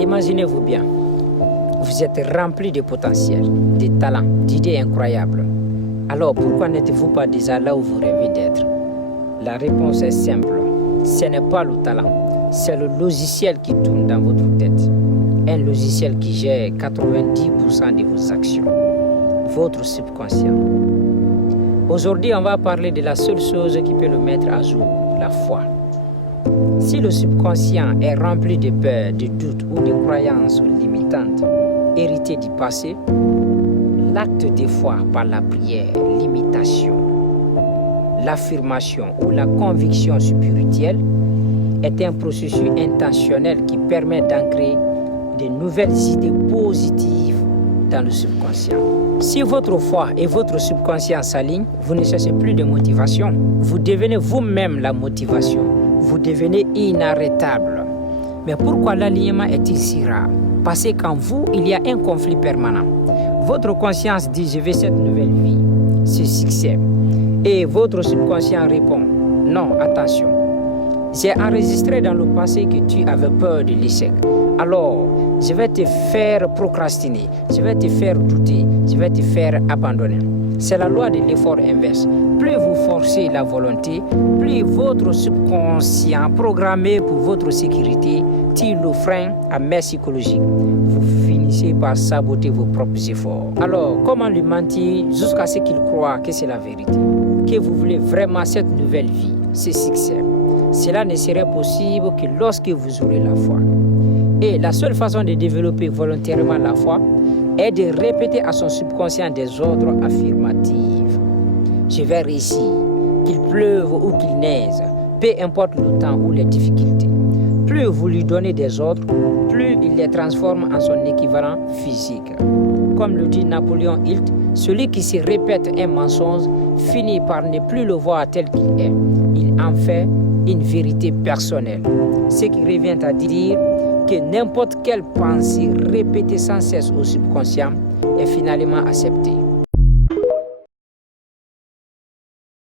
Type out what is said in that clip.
Imaginez-vous bien, vous êtes rempli de potentiel, de talents, d'idées incroyables. Alors pourquoi n'êtes-vous pas déjà là où vous rêvez d'être? La réponse est simple, ce n'est pas le talent, c'est le logiciel qui tourne dans votre tête. Un logiciel qui gère 90% de vos actions, votre subconscient. Aujourd'hui, on va parler de la seule chose qui peut le mettre à jour, la foi. Si le subconscient est rempli de peurs, de doutes ou de croyances limitantes, héritées du passé, l'acte de foi par la prière, l'imitation, l'affirmation ou la conviction spirituelle est un processus intentionnel qui permet d'ancrer de nouvelles idées positives dans le subconscient. Si votre foi et votre subconscient s'alignent, vous ne cherchez plus de motivation. Vous devenez vous-même la motivation. Vous devenez inarrêtable. Mais pourquoi l'alignement est-il si rare? Parce qu'en vous, il y a un conflit permanent. Votre conscience dit « je veux cette nouvelle vie, ce succès ». Et votre subconscient répond « non, attention, j'ai enregistré dans le passé que tu avais peur de l'échec. Alors, je vais te faire procrastiner, je vais te faire douter, je vais te faire abandonner. » C'est la loi de l'effort inverse. Plus vous forcez la volonté, plus votre subconscient programmé pour votre sécurité tire le frein à main psychologique. Vous finissez par saboter vos propres efforts. Alors, comment lui mentir jusqu'à ce qu'il croit que c'est la vérité? Que vous voulez vraiment cette nouvelle vie, ce succès? Cela ne serait possible que lorsque vous aurez la foi. Et la seule façon de développer volontairement la foi est de répéter à son subconscient des ordres affirmatifs. Je vais réussir, qu'il pleuve ou qu'il neige, peu importe le temps ou les difficultés. Plus vous lui donnez des ordres, plus il les transforme en son équivalent physique. Comme le dit Napoléon Hill, celui qui se répète un mensonge finit par ne plus le voir tel qu'il est. Il en fait une vérité personnelle. Ce qui revient à dire que n'importe quelle pensée répétée sans cesse au subconscient est finalement acceptée.